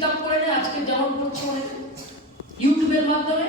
কিতাব পড়ে নেয় আজকে যেমন পড়ছে অনেকে ইউটিউবের মাধ্যমে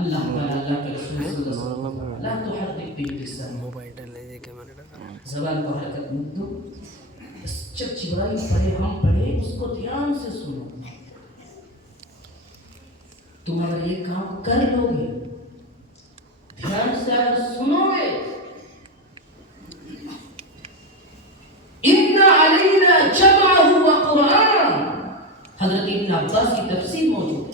اللہ کے رسول صلی اللہ علیہ وسلم لا تحرك به لسانك زبان کو حرکت مت دو، جب جبرائیل پڑھے ہم پڑھے اس کو دھیان سے سنو، تم اگر یہ کام کر لو گے دھیان سے اگر سنو گے ان علینا جمعہ و قرآن، حضرت ابن عباس کی تفسیر موجود ہے۔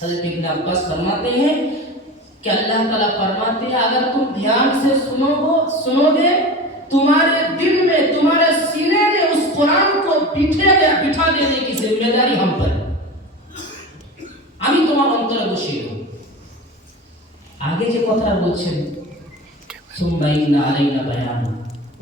حضرت ابن عباس فرماتے ہیں کہ اللہ تعالیٰ فرماتے ہیں اگر تم دھیان سے سنو گے تمہارے دل میں تمہارے سینے میں اس قرآن کو بٹھا دینے کی ذمہ داری ہم پر ہے، আমি তোমার অন্তরে বসিয়ে দেব। আগে যে কথা বলছেন সুম্মা ইন্না আলাইনা বায়ান,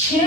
6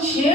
6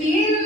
3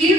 3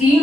3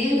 1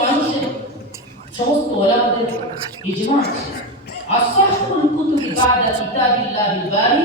মানুষের সমস্ত ওলামাদের ইজমা আছে। আসহাহুল কুতুবি বা'দা কিতাবিল্লাহিল বারি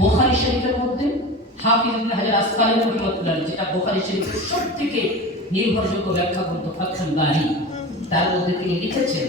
বুখারী শরীফের মধ্যে হাফিজ ইবনে হাজার আসকালানী রাহিমাহুল্লাহ যেটা বুখারী শরীফের সবথেকে নির্ভরযোগ্য ব্যাখ্যা গ্রন্থ ফাতহুল বারী, তার মধ্যে তিনি লিখেছেন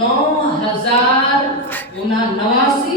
9089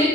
1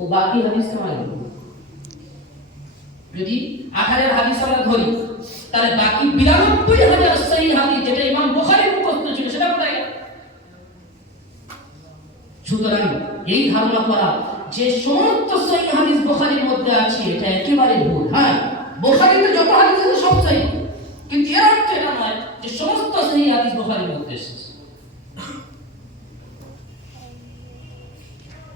ও বাকি হাদিস মানে যদি 18 হাদিস আমরা ধরি তাহলে বাকি 92,000 সহি হাদিস যেটা ইমাম বুখারীর মুখস্থ ছিল সেটা কোথায় গেল? সুতরাং এই ধারণা করা যে সমস্ত সহি হাদিস বুখারীর মধ্যে আছে এটা একেবারে ভুল। হ্যাঁ, বুখারীতে যত হাদিস আছে সব সহি, কিন্তু এর অর্থ এটা নয় যে সমস্ত সহি হাদিস বুখারীর মধ্যে এসেছে।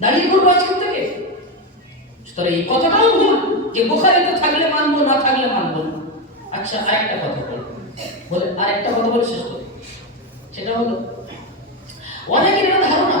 দাঁড়িয়ে করবো আজকে থেকে? সুতরাং এই কথাটাও ভুল যে বুখারীতে থাকলে মানবো, না থাকলে মানবো না। আচ্ছা আরেকটা কথা বলে আরেকটা কথা বলে শেষ করি, সেটা হলো অনেকের এটা ধারণা,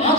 5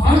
5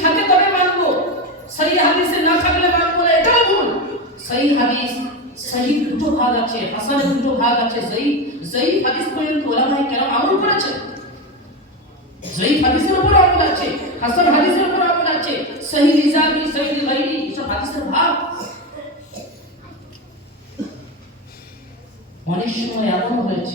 থাকে তবে মানবো, সহি হাদিসে না থাকলে মানবো না, এটাও ভুল। সহি হাদিস সহি দুটো ভাগ আছে, হাসান দুটো ভাগ আছে, জয়ীফ হাদিস পর্যন্ত উলামায়ে কেরাম আমল করেছে। জয়ীফ হাদিসের উপর আমল আছে, হাসান হাদিসের উপর আমল আছে, সহি রিজাবি সহি গায়রি সব হাদিসের ভাগ। অনেক সময় এমন হয়েছে,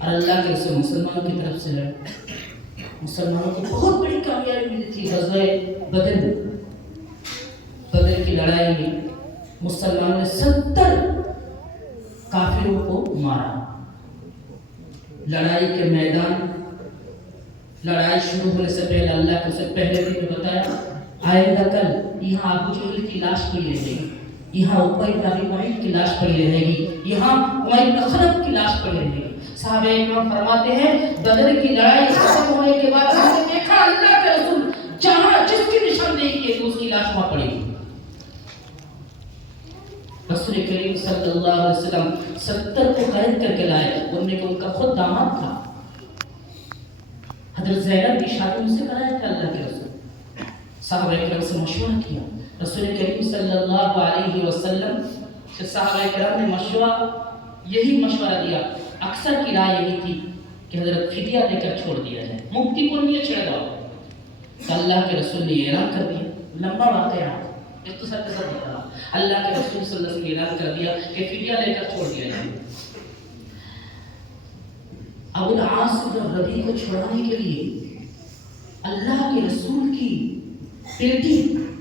اور اللہ کے رسول مسلمانوں کی طرف سے لڑے. مسلمانوں کو بہت بڑی کامیابی ملی تھی. غزوہ بدر کی لڑائی میں مسلمانوں نے 70 کافروں کو مارا. لڑائی کے میدان، لڑائی شروع ہونے سے پہلے اللہ کے سے پہلے دن میں بتایا آئندہ کل یہاں ابو جہل کی لاش پڑی رہے گی، یہاں عقبہ بن ابی معیط کی لاش پڑی رہے گی، یہاں عمیر بن خلف کی لاش پڑی رہے گی. صحابہ اکرام فرماتے ہیں بدر کی لڑائی ختم ہونے کے بعد ہم نے دیکھا اللہ کے رسول جہاں جس کی نشاندہی کی تو اس کی لاش وہاں پڑی. رسول کریم صلی اللہ علیہ وسلم 70 کو قید کر کے لائے. ان میں ان کا خود داماد تھا. حضرت زینب کی شادی ان سے کرایا تھا اللہ کے رسول. صحابہ کرام سے مشورہ کیا. رسول کریم صلی اللہ علیہ وسلم سے صحابہ کرام نے یہی مشورہ دیا. اکثر کی رائے یہی تھی کہ حضرت فدیہ دے کر چھوڑ دیا جائے، مفتی کو نہیں چھڑ گا. اللہ کے رسول نے اعلان کر دیا. لمبا واقعہ اختصار کے ساتھ بتا. اللہ کے رسول صلی اللہ علیہ وسلم نے اعلان کر دیا کہ فدیہ لے کر چھوڑ دیا جائے. ابو العاص بن ربیع کو چھڑانے کے لیے اللہ کے رسول کی بیٹی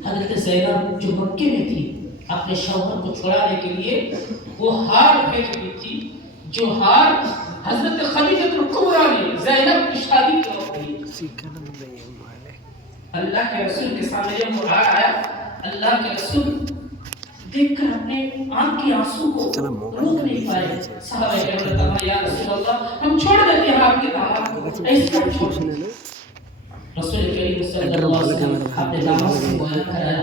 حضرت زینب جو مکے میں تھی اپنے شوہر کو چھڑانے کے لیے وہ ہار بھیج دی تھی، جو ہار حضرت خدیجہ الکبریٰ نے زینب کی شادی کے وقت دی. اللہ کے رسول کے سامنے جب وہ ہار آیا، اللہ کے رسول دیکھ کر اپنے آنکھ کی آنسو کو روک نہیں پائے. صحابہ کرام نے کہا یا رسول اللہ ہم چھوڑ دیتے ہیں آپ کے داماد کو، ایسے ہم چھوڑ دیتے. رسول کریم صلی اللہ علیہ وسلم اپنے داماد سے معاہدہ کرایا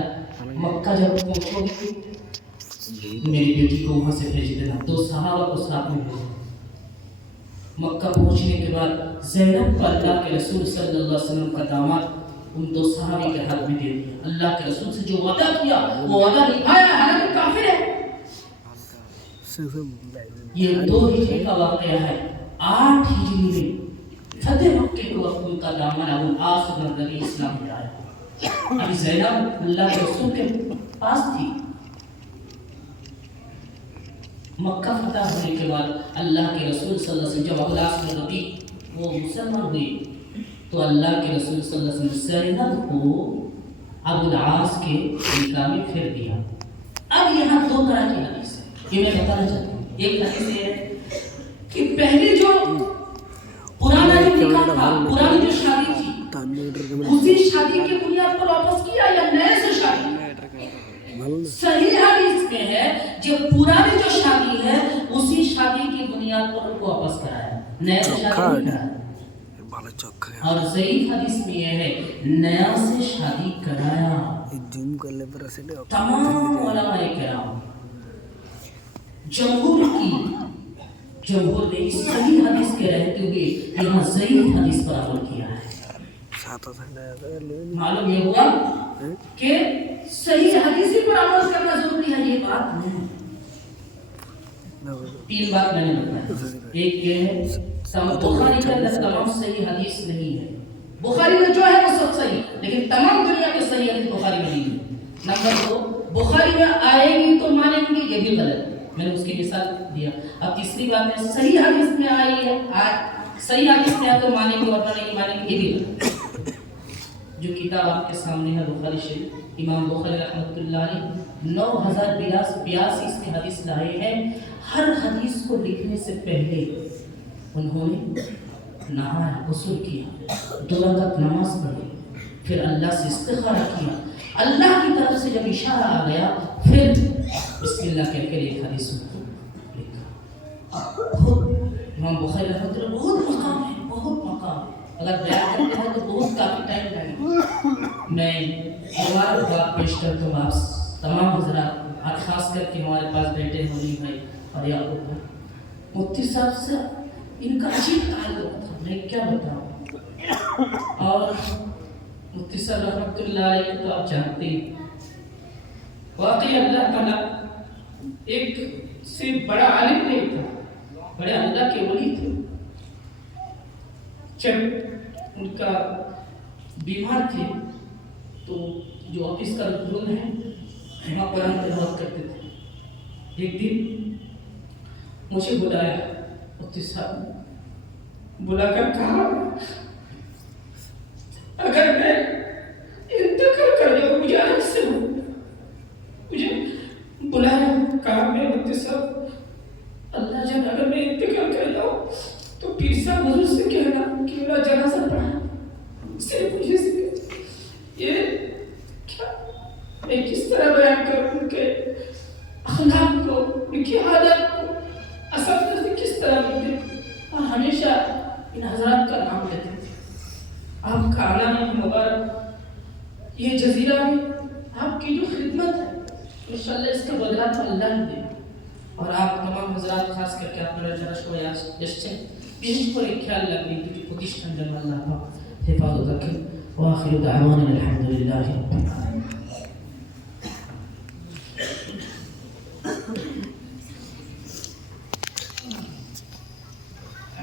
مکہ جب پہنچو گے میری بیٹی کو وہاں سے بھیج دینا. 2 صحابہ کو ساتھ میں بھیجا. مکہ پہنچنے کے بعد زینب کا اللہ کے رسول صلی اللہ علیہ وسلم کا داماد ان 2 صحابی کے ہاتھ میں دے دیا. اللہ کے رسول سے جو وعدہ کیا وہ وعدہ نبھایا، حالانکہ کافر ہے. یہ 2 ہجری کا واقعہ ہے. 8 ہجری میں فتح مکہ کے وقت ان کا دامن ابو العاص بن ربیع اسلام میں آیا. ابھی زینب اللہ کے رسول کے پاس تھی. مکہ فتح ہونے کے بعد اللہ کے رسول صلی اللہ علیہ وسلم جب ابو العاص بن ربیع وہ مسلمان ہوئے تو اللہ کے رسول صلی اللہ علیہ وسلم زینب کو ابو العاص کے نکاح میں پھر دیا. اب یہاں 2 طرح کی حدیث ہے، یہ میں بتانا چاہتا ہوں. ایک حدیث یہ ہے کہ پہلے جو پرانا جو نکاح تھا، پرانی جو شادی تھی اسی شادی کی بنیاد پر واپس کیا یا نئے سے شادی. صحیح حدیث میں ہے جو پرانی جو شادی ہے اسی شادی کی بنیاد پر ان کو واپس کرایا، نئے سے شادی نہیں کرایا. اور ضعیف حدیث میں یہ ہے نیا سے شادی کرایا. تمام علماء کرام جمہور نے اس صحیح حدیث کے رہتے ہوئے یہاں ضعیف حدیث پر عمل کیا ہے. معلوم یہ ہوا کہ صحیح حدیث پر عمل کرنا ضروری ہے. یہ بات نہیں، 3 بات میں نے بتایا. ایک یہ ہے بخاری کے اندر تمام صحیح حدیث نہیں ہے. بخاری میں جو ہے وہ سب صحیح، لیکن تمام دنیا کے صحیح حدیث بخاری میں نہیں ہے. نمبر 2 بخاری میں آئے گی تو مانیں گے، یہ بھی غلط. میں نے اس کی مثال دیا. اب تیسری بات ہے صحیح حدیث میں آئی ہے، صحیح حدیث میں آئے تو مانیں گے ورنہ نہیں مانیں گے، یہ بھی غلط. جو کتاب آپ کے سامنے ہے بخاری شریف، امام بخاری رحمۃ اللہ علیہ 9082 اس میں حدیث لائے ہیں. ہر حدیث کو لکھنے سے پہلے انہوں نے نہایا، غسل کیا، 2 رکعت نماز پڑھی، پھر اللہ سے استخارہ کیا. اللہ کی طرف سے جب اشارہ آ گیا پھر بسم اللہ کہہ کے ایک حدیث کو لکھا. امام بخاری رحمۃ اللہ بہت مقام ہے، بہت مقام. اگر بیان کرتے ہیں تو بہت کافی ٹائم لگے گا. میں ایک بات پیش کرتا ہوں آپ تمام حضرات اور خاص کر کے ہمارے پاس بیٹھے ہولی بھائی اور یعقوب بھائی. مفتی صاحب سے ان کا عجیب تعلق تھا، میں کیا بتاؤں. اور مفتی صاحب رحمۃ اللہ علیہ تو آپ جانتے ہیں واقعی اللہ تعالیٰ ایک سے بڑا عالم نہیں تھا، بڑے اللہ کے ولی تھے. جب ان کا بیمار تھے تو جو آفس کا روم ہے وہاں قرآن تلاوت کرتے تھے. ایک دن مجھے بلایا مفتی صاحب بلا کر کہا اگر میں انتقال کر جاؤں مجھے الگ سے ہو، مجھے بلایا، کہا میں مفتی صاحب اللہ جان اگر میں انتقال کر جاؤں تو پیر صاحب حضور سے کہنا کہ میرا جنازہ پڑھا، صرف مجھے سے یہ کیا میں کس طرح بیان کروں ان کے اخلاق کو، ان کی عادت کو، اساتذہ سے کس طرح ملتے اور ہمیشہ ان حضرات کا نام لیتے تھے۔ آپ کا علامہ مبارک یہ جزیرہ میں آپ کی جو خدمت ہے انشاءاللہ اس کا بدلہ تو اللہ نے دے، اور آپ تمام حضرات خاص کر کے আপনারা যারা সবাই এসেছেন বিশেষ করে খেয়াল রাখবেন দুটি প্রতিষ্ঠান যেন আল্লাহ পাক হেফাজত রাখেন। ওয়া আখিরু দাওয়ানা আলহামদুলিল্লাহি রাব্বিল আলামিন।